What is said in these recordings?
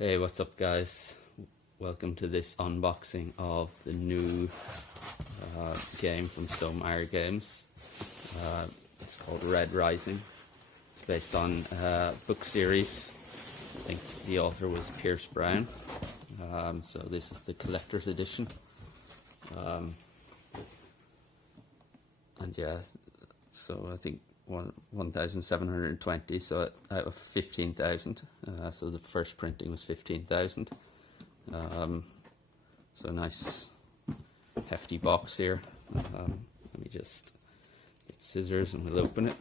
Hey, what's up guys? Welcome to this unboxing of the new game from Stonemaier Games. It's called Red Rising. It's based on a book series. I think the author was Pierce Brown. So this is the collector's edition. And yeah, so I think 1,720, so out of 15,000. So the first printing was 15,000. So nice hefty box here. Let me just get scissors and we'll open it.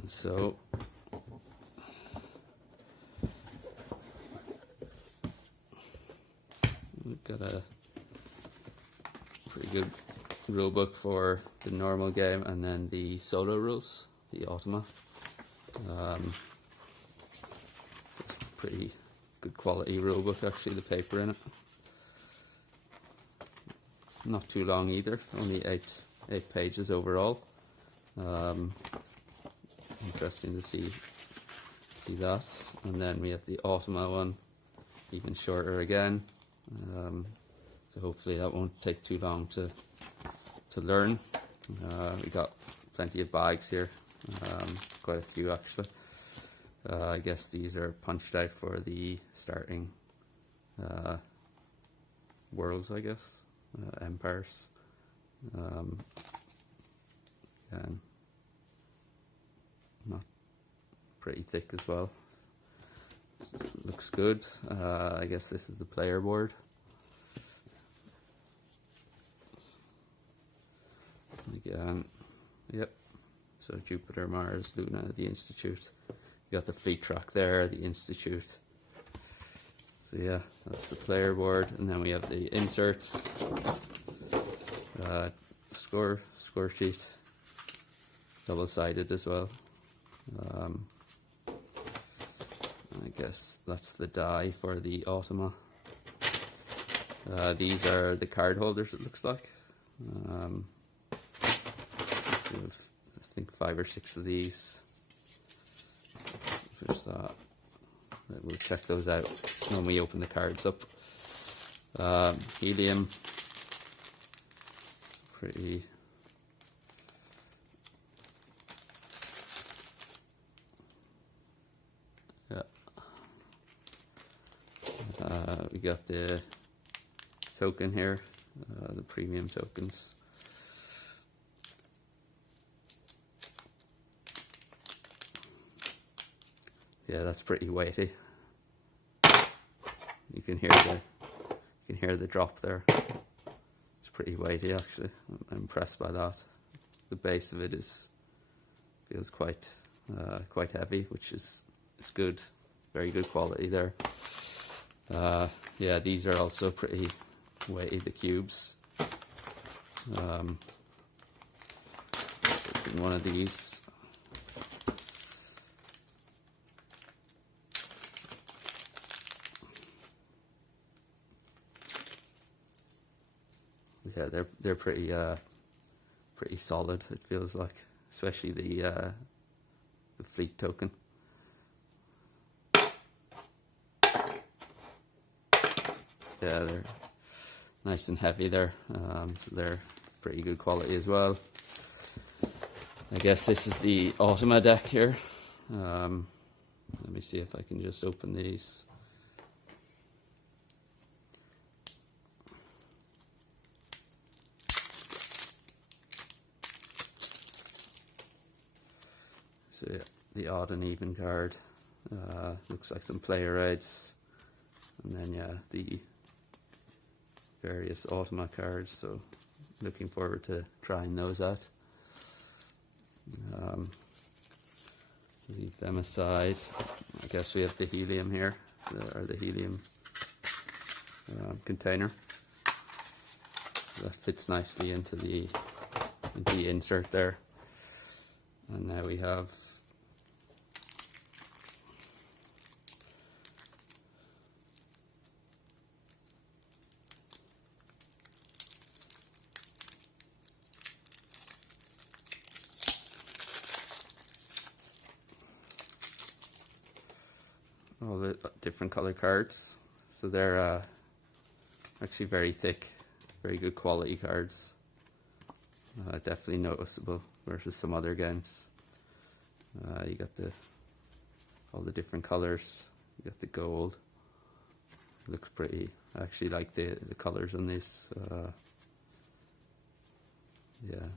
And so we've got a pretty good rule book for the normal game and then the solo rules, the Automa. Pretty good quality rule book actually, the paper in it. Not too long either, only eight pages overall. Interesting to see that. And then we have the Automa one, even shorter again. So hopefully that won't take too long to learn. We got plenty of bags here, quite a few actually. I guess these are punched out for the starting worlds, I guess, empires. And not pretty thick as well. Looks good. I guess this is the player board. Again, yep. So Jupiter, Mars, Luna, the Institute. You got the fleet track there, the Institute. So yeah, that's the player board, and then we have the insert, score sheet, double-sided as well. I guess that's the die for the Automa. These are the card holders, it looks like. We have, I think, 5 or 6 of these. There's that. We'll check those out when we open the cards up. Helium. Pretty. Yeah. We got the token here, the premium tokens. Yeah, that's pretty weighty. You can hear the drop there. It's pretty weighty actually. I'm impressed by that. The base of it feels quite heavy, which is good. Very good quality there. Yeah, these are also pretty weighty, the cubes. One of these. Yeah, they're pretty solid. It feels like, especially the fleet token. Yeah, they're nice and heavy there. So they're pretty good quality as well. I guess this is the Automa deck here. Let me see if I can just open these. So yeah, the odd and even card, looks like some player aids, and then yeah, the various Automa cards, so looking forward to trying those out. Leave them aside. I guess we have the helium here, or the helium container. That fits nicely into the insert there. And now we have all the different color cards. So they're actually very thick, very good quality cards. Definitely noticeable versus some other games. You got all the different colors. You got the gold. It looks pretty. I actually like the colors on this. Yeah,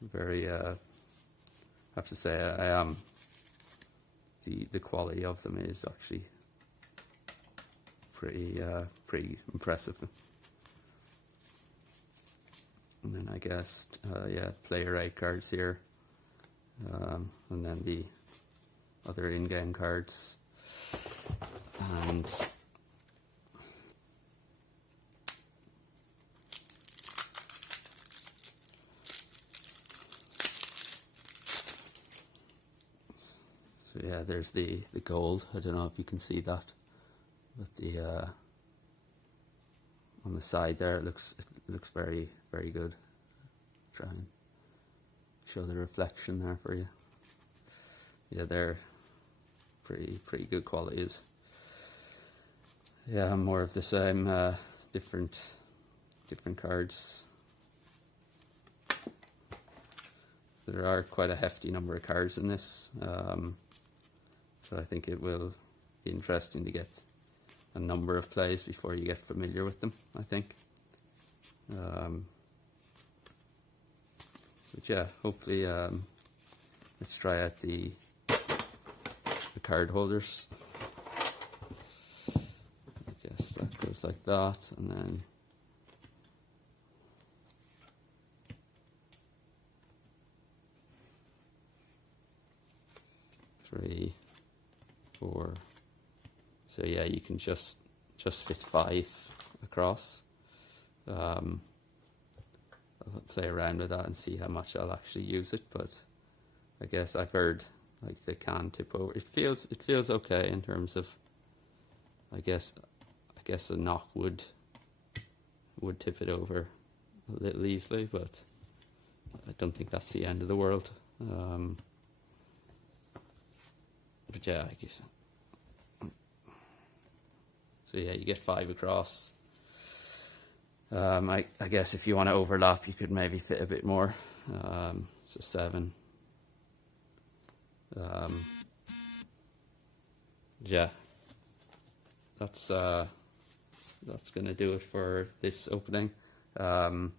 very. I have to say, I am. The quality of them is actually pretty impressive. And then I guess yeah, player aid cards here, and then the other in-game cards, and so yeah, there's the gold. I don't know if you can see that, but the on the side there, it looks very good. Try and show the reflection there for you. Yeah, they're pretty good qualities. Yeah, more of the same, different cards. There are quite a hefty number of cards in this, so I think it will be interesting to get a number of plays before you get familiar with them, I think. But yeah, hopefully let's try out the card holders. I guess that goes like that, and then three, four. So yeah, you can just fit 5 across. I'll play around with that and see how much I'll actually use it, but I guess I've heard like they can tip over. It feels okay in terms of, I guess a knock would tip it over a little easily, but I don't think that's the end of the world. But yeah, I guess. So yeah, you get 5 across. I guess if you want to overlap, you could maybe fit a bit more. So 7. Yeah, that's gonna do it for this opening. I'll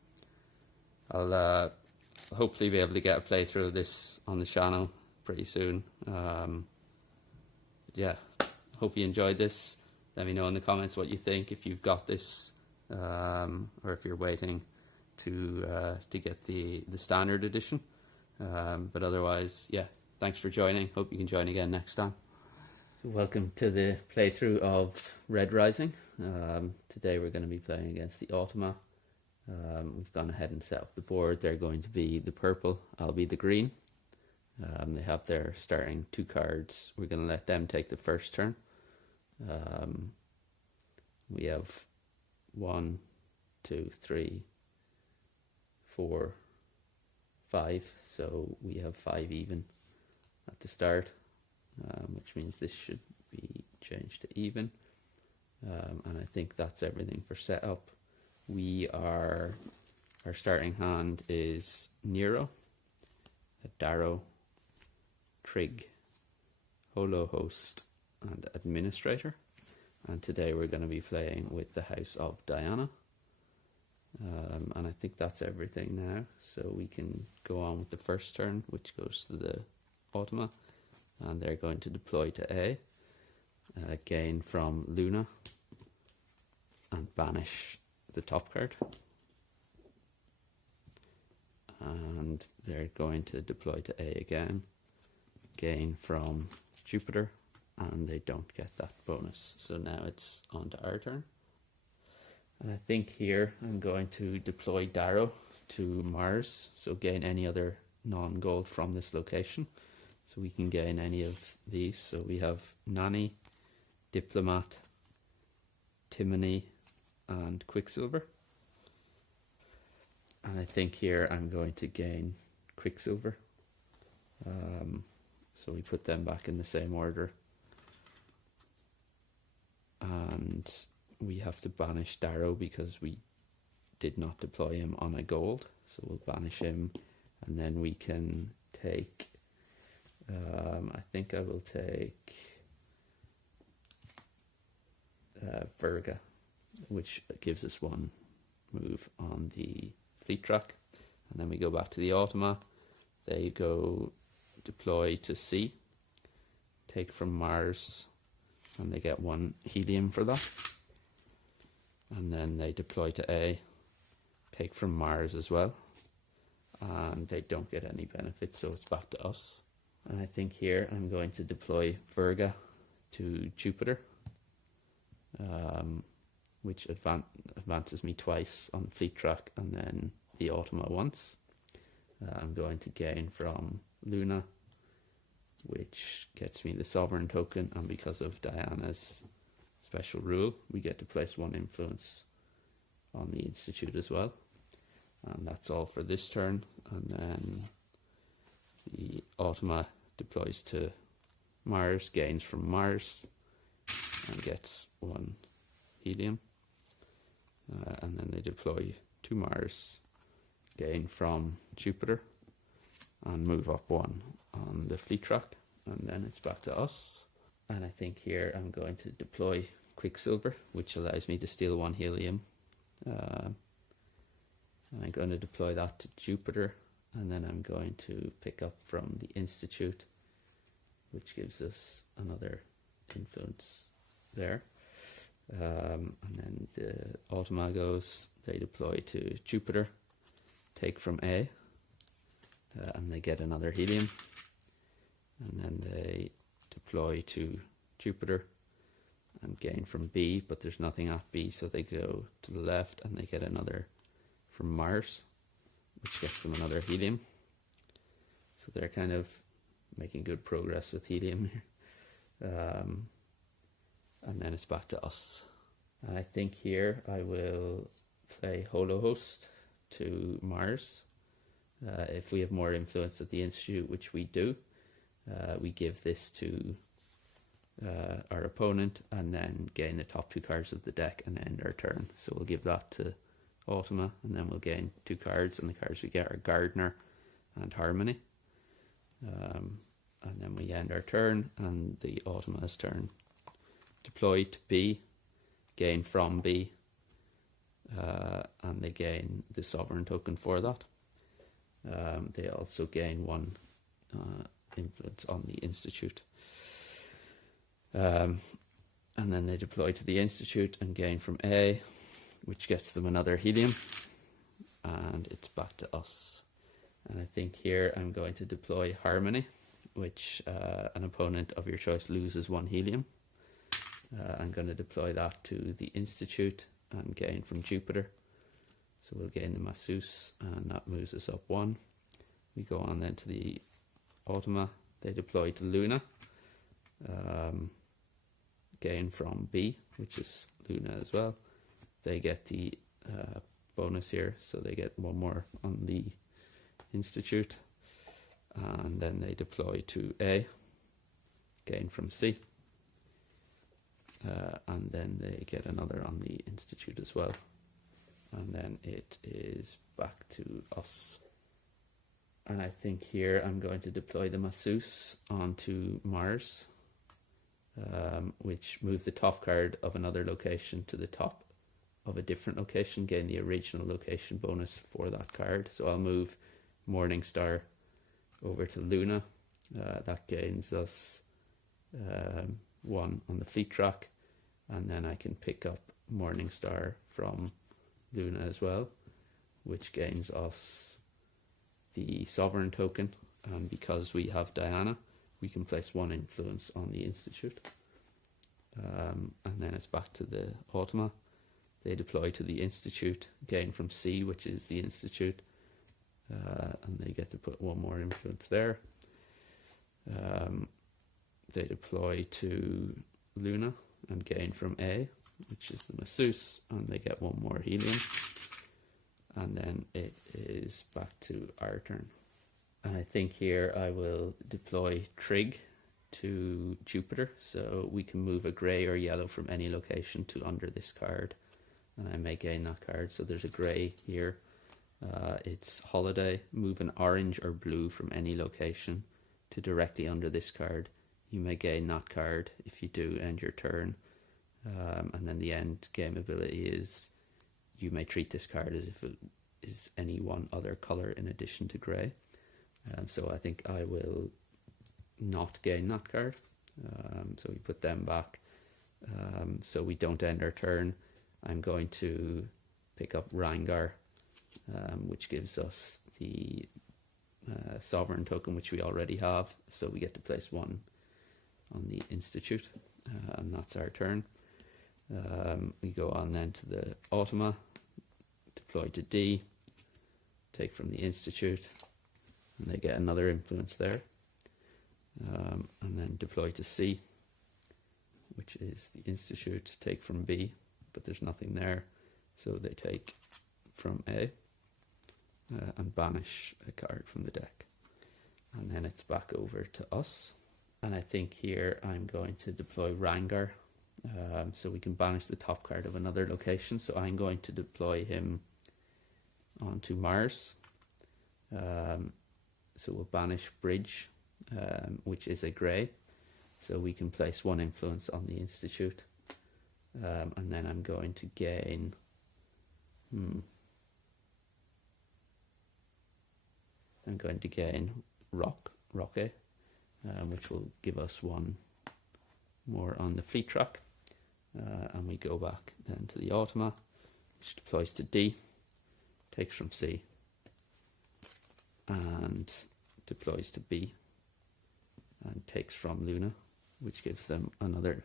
hopefully be able to get a playthrough of this on the channel pretty soon. Yeah, hope you enjoyed this. Let me know in the comments what you think, if you've got this, or if you're waiting to get the standard edition. But otherwise, yeah, thanks for joining. Hope you can join again next time. Welcome to the playthrough of Red Rising. Today we're going to be playing against the Automa. We've gone ahead and set up the board. They're going to be the purple, I'll be the green. They have their starting 2 cards. We're going to let them take the first turn. We have 1, 2, 3, 4, 5. So we have 5 even at the start, which means this should be changed to even. And I think that's everything for setup. Our starting hand is Nero, Darrow, Trig, Holo Host, and Administrator. And today we're going to be playing with the House of Diana. And I think that's everything now. So we can go on with the first turn, which goes to the Automa. And they're going to deploy to A, gain from Luna, and banish the top card. And they're going to deploy to A again, gain from Jupiter, and they don't get that bonus. So now it's on to our turn. And I think here I'm going to deploy Darrow to Mars, so gain any other non-gold from this location. So we can gain any of these. So we have Nani, Diplomat, Timony, and Quicksilver. And I think here I'm going to gain Quicksilver. So we put them back in the same order. and we have to banish Darrow because we did not deploy him on a gold, so we'll banish him, and then we can take, I think I will take Verga, which gives us one move on the fleet track. And then we go back to the Automa. They go deploy to C, take from Mars, and they get one helium for that. And then they deploy to A, take from Mars as well, and they don't get any benefits, so it's back to us. And I think here I'm going to deploy Verga to Jupiter, which advances me twice on the fleet track, and then the Automa once. I'm going to gain from Luna, which gets me the Sovereign token, and because of Diana's special rule, we get to place one influence on the Institute as well. And that's all for this turn. And then the Automa deploys to Mars, gains from Mars, and gets one helium. And then they deploy to Mars, gain from Jupiter, and move up one on the fleet track. And then it's back to us. And I think here I'm going to deploy Quicksilver, which allows me to steal one helium. And I'm going to deploy that to Jupiter, and then I'm going to pick up from the Institute, which gives us another influence there. And then the Automa goes, they deploy to Jupiter, take from A, and they get another helium. And then they deploy to Jupiter and gain from B, but there's nothing at B, so they go to the left and they get another from Mars, which gets them another helium. So they're kind of making good progress with helium here. And then it's back to us. And I think here I will play Holohost to Mars. If we have more influence at the Institute, which we do, we give this to our opponent and then gain the top two cards of the deck and end our turn. So we'll give that to Automa, and then we'll gain two cards, and the cards we get are Gardener and Harmony. And then we end our turn, and the Automa's turn. Deploy to B, gain from B, and they gain the Sovereign token for that. They also gain one influence on the Institute. And then they deploy to the Institute and gain from A, which gets them another helium, and it's back to us. And I think here I'm going to deploy Harmony, which an opponent of your choice loses one helium. I'm going to deploy that to the Institute and gain from Jupiter. So we'll gain the Masseuse, and that moves us up one. We go on then to the Automa. They deploy to Luna. Gain from B, which is Luna as well. They get the bonus here, so they get one more on the Institute. And then they deploy to A, gain from C. And then they get another on the Institute as well. And then it is back to us. And I think here I'm going to deploy the Masseuse onto Mars, which moves the top card of another location to the top of a different location, gain the original location bonus for that card. So I'll move Morningstar over to Luna. That gains us one on the fleet track, and then I can pick up Morningstar from Luna as well, which gains us the Sovereign token, and because we have Diana, we can place one influence on the Institute. And then it's back to the Automa. They deploy to the Institute, gain from C, which is the Institute, and they get to put one more influence there. They deploy to Luna and gain from A, which is the Masseuse, and they get one more helium. And then it is back to our turn. And I think here I will deploy Trig to Jupiter, so we can move a grey or yellow from any location to under this card, and I may gain that card. So there's a grey here. It's holiday. Move an orange or blue from any location to directly under this card. You may gain that card. If you do, end your turn. And then the end game ability is you may treat this card as if it is any one other colour in addition to grey. So I think I will not gain that card. So we put them back. So we don't end our turn. I'm going to pick up Rangar, which gives us the sovereign token, which we already have. So we get to place one on the Institute, and that's our turn. We go on then to the Automa, deploy to D, take from the Institute, and they get another influence there. And then deploy to C, which is the Institute, take from B, but there's nothing there, so they take from A, and banish a card from the deck. And then it's back over to us. And I think here I'm going to deploy Rangar, so we can banish the top card of another location. So I'm going to deploy him onto Mars. So we'll banish Bridge, which is a grey. So we can place one influence on the Institute. And then I'm going to gain... I'm going to gain Roque, which will give us one more on the fleet track. And we go back then to the Automa, which deploys to D, takes from C, and deploys to B, and takes from Luna, which gives them another,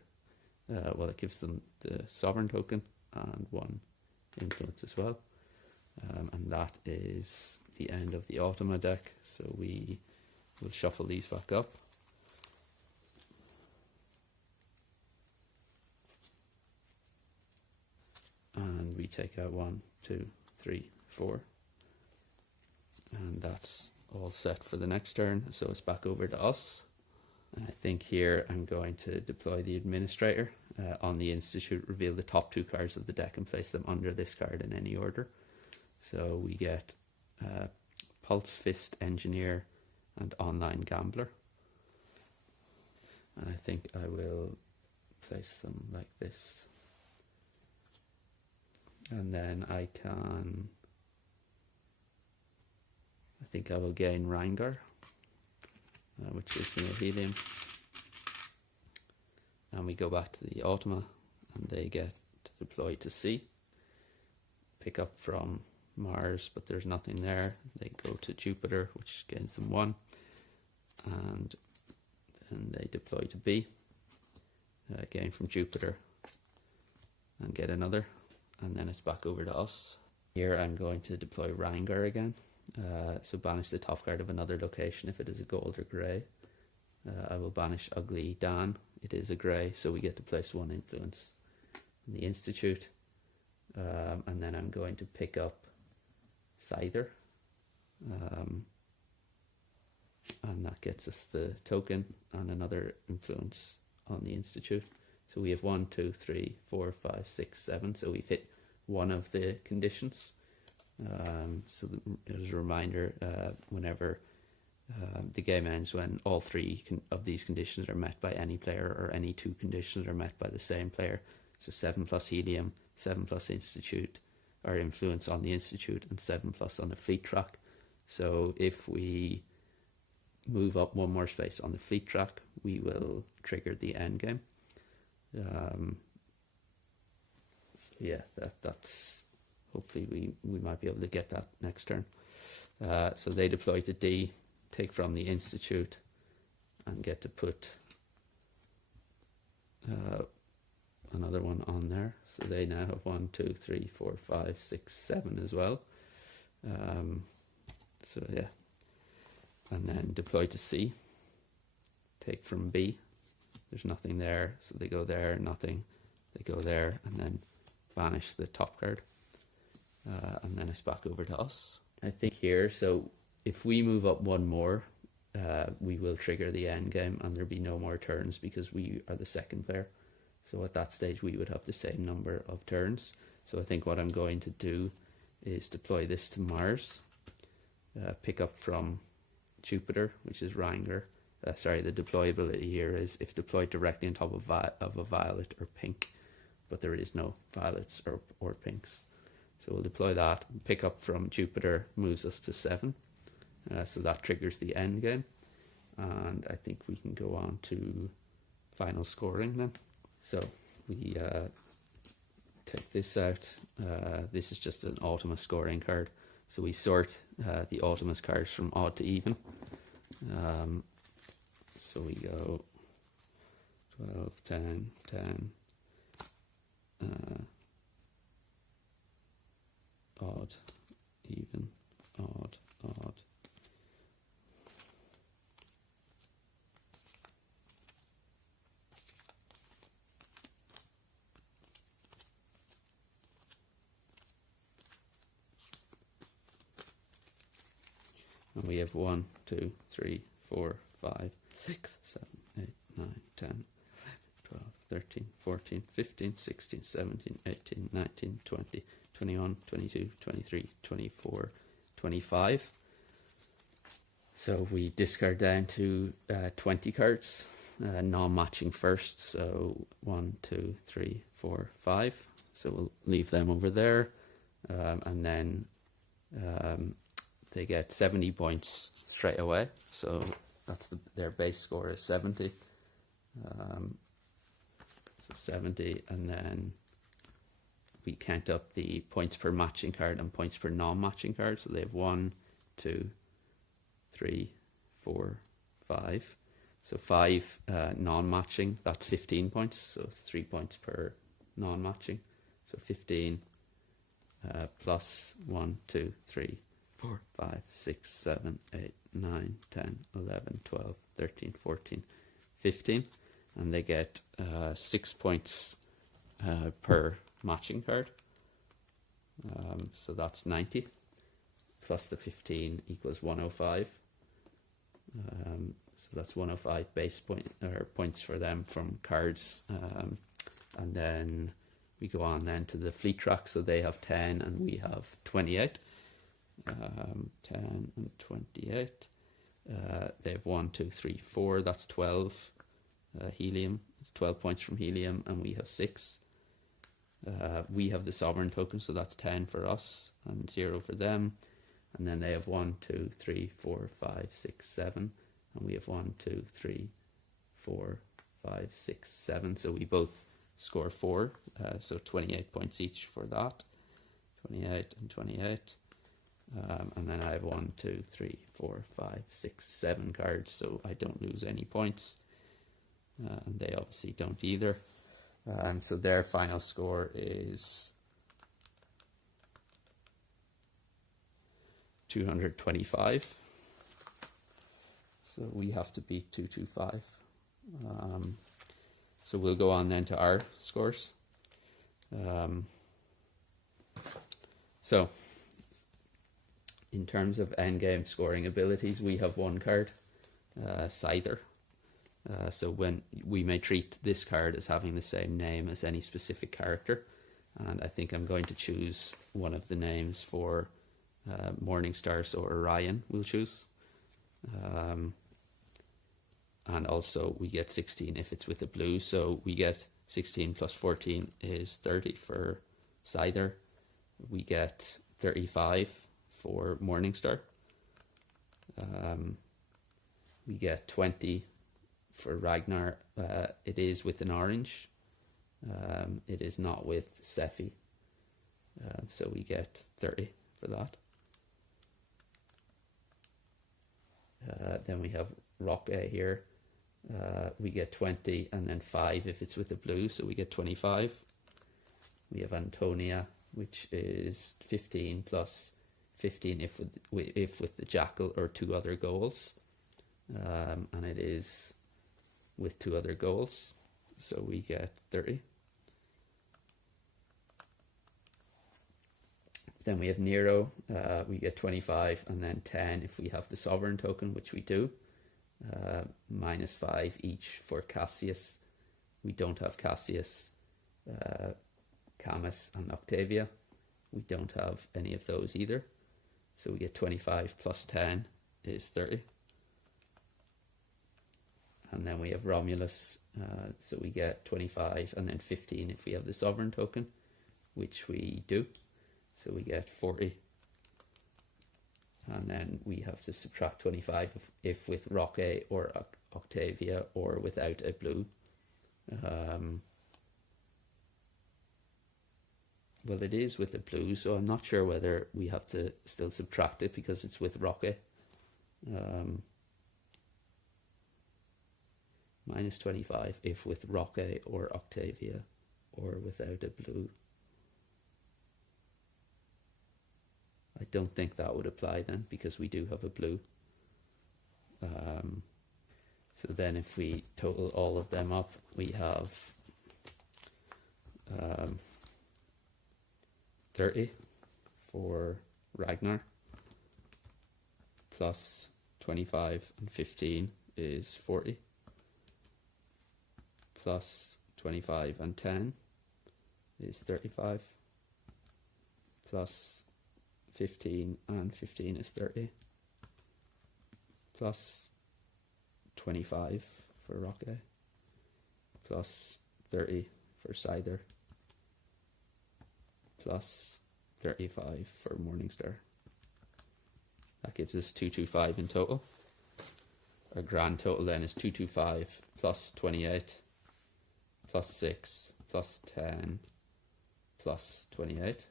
it gives them the sovereign token and one influence as well. And that is the end of the Automa deck, so we will shuffle these back up. And we take out 1, 2, 3, 4. And that's all set for the next turn, so it's back over to us. And I think here I'm going to deploy the Administrator on the Institute, reveal the top 2 cards of the deck and place them under this card in any order. So we get Pulse Fist Engineer and Online Gambler. And I think I will place them like this. And then I think I will gain Rangar, which gives me a helium. And we go back to the Automa, and they get deployed to C. Pick up from Mars, but there's nothing there. They go to Jupiter, which gains them 1. And then they deploy to B, gain from Jupiter, and get another. And then it's back over to us. Here I'm going to deploy Rangar again. So banish the top card of another location if it is a gold or grey. I will banish Ugly Dan. It is a grey, so we get to place 1 influence in the Institute. And then I'm going to pick up Scyther. And that gets us the token and another influence on the Institute. So we have 1, 2, 3, 4, 5, 6, 7. So we've hit one of the conditions. So as a reminder, whenever the game ends, when all 3 of these conditions are met by any player, or any 2 conditions are met by the same player. So 7 plus helium, 7 plus Institute, or influence on the Institute, and 7 plus on the fleet track. So if we move up 1 more space on the fleet track, we will trigger the end game. So yeah, that's hopefully we might be able to get that next turn. So they deploy to D, take from the Institute, and get to put another one on there. So they now have 1, 2, 3, 4, 5, 6, 7 as well. So yeah, and then deploy to C, take from B. There's nothing there, so they go there, nothing. They go there, and then banish the top card. And then it's back over to us. I think here, so if we move up 1 more, we will trigger the end game and there'll be no more turns because we are the second player. So at that stage we would have the same number of turns. So I think what I'm going to do is deploy this to Mars, pick up from Jupiter, which is Ranger. Sorry, the deployability here is if deployed directly on top of a violet or pink, but there is no violets or pinks. So we'll deploy that, pick up from Jupiter, moves us to 7. So that triggers the end game. And I think we can go on to final scoring then. So we take this out. This is just an Ultima scoring card. So we sort the Ultima's cards from odd to even. So we go 12, 10, 10, odd, even, odd, odd. And we have 1, 2, 3, 4, 5, 6, 7, 8, 9, 10, 11, 12, 13, 14, 15, 16, 17, 18, 19, 20, 21, 22, 23, 24, 25. So we discard down to 20 cards, non-matching first. So 1, 2, 3, 4, 5. So we'll leave them over there. And then they get 70 points straight away. So that's their base score is 70. So 70, and then we count up the points per matching card and points per non-matching card. So they have 1, 2, 3, 4, 5. So 5 non-matching, that's 15 points. So it's 3 points per non-matching. So 15 plus 1, 2, 3, 4, 5, 6, 7, 8, 9, 10, 11, 12, 13, 14, 15. And they get 6 points per matching card. So that's 90. Plus the 15 equals 105. So that's 105 base points for them from cards. And then we go on then to the fleet track. So they have 10 and we have 28. 10 and 28. They have 1, 2, 3, 4. That's 12 helium. 12 points from helium, and we have 6. We have the sovereign token, so that's 10 for us and 0 for them. And then they have 1, 2, 3, 4, 5, 6, 7. And we have 1, 2, 3, 4, 5, 6, 7. So we both score 4. So 28 points each for that. 28 and 28. And then I have 1, 2, 3, 4, 5, 6, 7 cards, so I don't lose any points. And they obviously don't either. So their final score is 225. So we have to beat 225. So we'll go on then to our scores. So in terms of endgame scoring abilities, we have 1 card, Scyther. So when we may treat this card as having the same name as any specific character, and I think I'm going to choose one of the names for Morningstar, so Orion we'll choose. And also we get 16 if it's with a blue, so we get 16 plus 14 is 30 for Scyther. We get 35 for Morningstar. We get 20 for Ragnar. It is with an orange. It is not with Sephi. So we get 30 for that. Then we have Rock A here. We get 20 and then 5 if it's with the blue, so we get 25. We have Antonia, which is 15 plus 15 if with the Jackal or 2 other goals. And it is with 2 other goals, so we get 30. Then we have Nero, we get 25 and then 10 if we have the Sovereign token, which we do. -5 each for Cassius. We don't have Cassius, Camus and Octavia. We don't have any of those either. So we get 25 plus 10 is 30. And then we have Romulus, so we get 25 and then 15 if we have the sovereign token, which we do. So we get 40. And then we have to subtract 25 if with Roque or Octavia or without a blue. Well, it is with a blue, so I'm not sure whether we have to still subtract it because it's with Roque. -25 if with Roque or Octavia or without a blue. I don't think that would apply then because we do have a blue. So then if we total all of them up, we have 30 for Ragnar, plus 25 and 15 is 40, plus 25 and 10 is 35, plus 15 and 15 is 30, plus 25 for Roque, plus 30 for Scyther, plus 35 for Morningstar. That gives us 225 in total. Our grand total then is 225 plus 28 plus 6 plus 10 plus 28,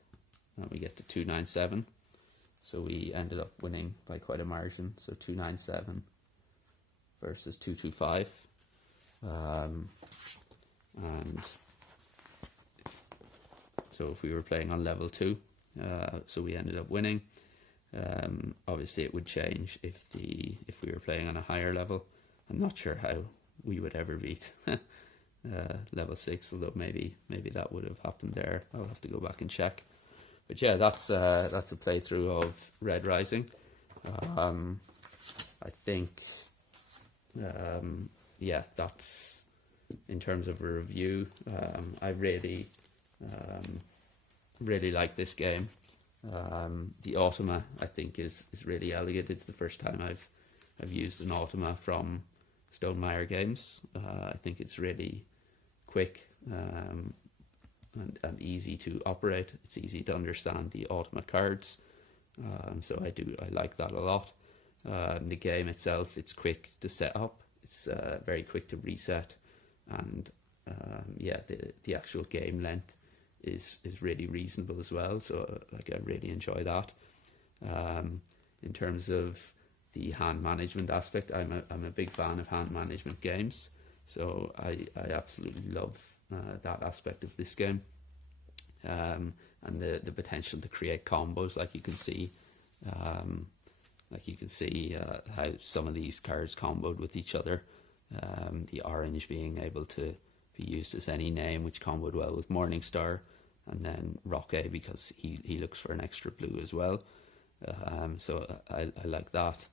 and we get to 297. So we ended up winning by quite a margin. So 297 versus 225. And so if we were playing on level 2, so we ended up winning. Obviously it would change if we were playing on a higher level. I'm not sure how we would ever beat level 6, although maybe that would have happened there. I'll have to go back and check. But yeah, that's a playthrough of Red Rising. I think yeah, that's in terms of a review. I really like this game. The automa I think is really elegant. It's the first time I've used an automa from Stonemaier Games. I think it's really quick and easy to operate. It's easy to understand the automa cards. So I like that a lot. The game itself, it's quick to set up. It's very quick to reset, and yeah, the actual game length is really reasonable as well. So like I really enjoy that. In terms of the hand management aspect, I'm a big fan of hand management games. So I absolutely love that aspect of this game, and the potential to create combos. Like you can see how some of these cards comboed with each other. The orange being able to be used as any name, which comboed well with Morningstar, and then Roque because he looks for an extra blue as well. So I like that.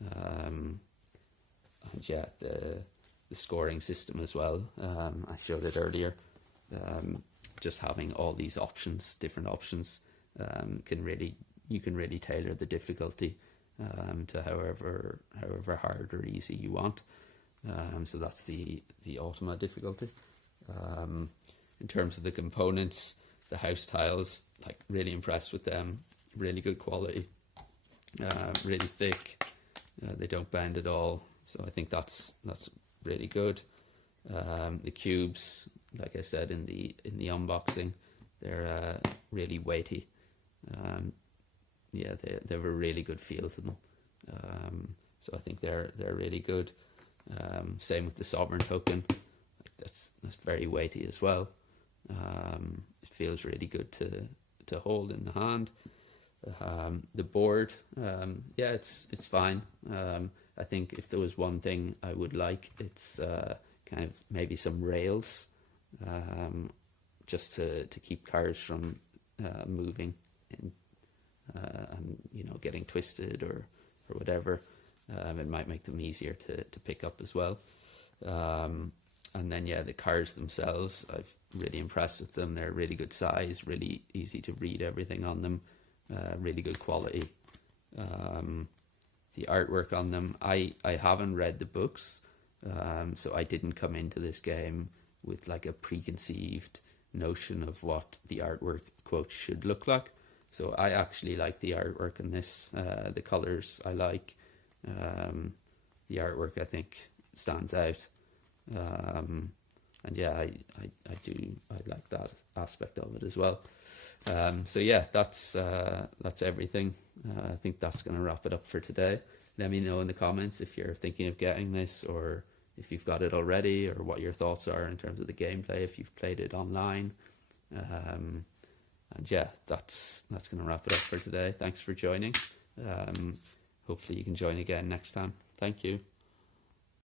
And yeah, the scoring system as well. I showed it earlier. Just having all these options, different options, you can really tailor the difficulty to however hard or easy you want. So that's the automa difficulty. In terms of the components, the house tiles, like really impressed with them. Really good quality, really thick. They don't bend at all, so I think that's really good. The cubes, like I said in the unboxing, they're really weighty. Yeah, they have a really good feel to them. So I think they're really good. Same with the sovereign token. That's very weighty as well. It feels really good to hold in the hand. The board, yeah, it's fine. I think if there was one thing I would like, it's kind of maybe some rails, just to keep cars from moving and getting twisted or whatever. It might make them easier to pick up as well. And then, yeah, the cards themselves, I've really impressed with them. They're really good size, really easy to read everything on them, really good quality. The artwork on them, I haven't read the books, so I didn't come into this game with like a preconceived notion of what the artwork, quote, should look like. So I actually like the artwork in this. The colors I like. The artwork I think stands out. And yeah, I like that aspect of it as well. So yeah, that's everything. I think that's going to wrap it up for today. Let me know in the comments if you're thinking of getting this, or if you've got it already, or what your thoughts are in terms of the gameplay, if you've played it online. And yeah, that's going to wrap it up for today. Thanks for joining. Hopefully you can join again next time. Thank you.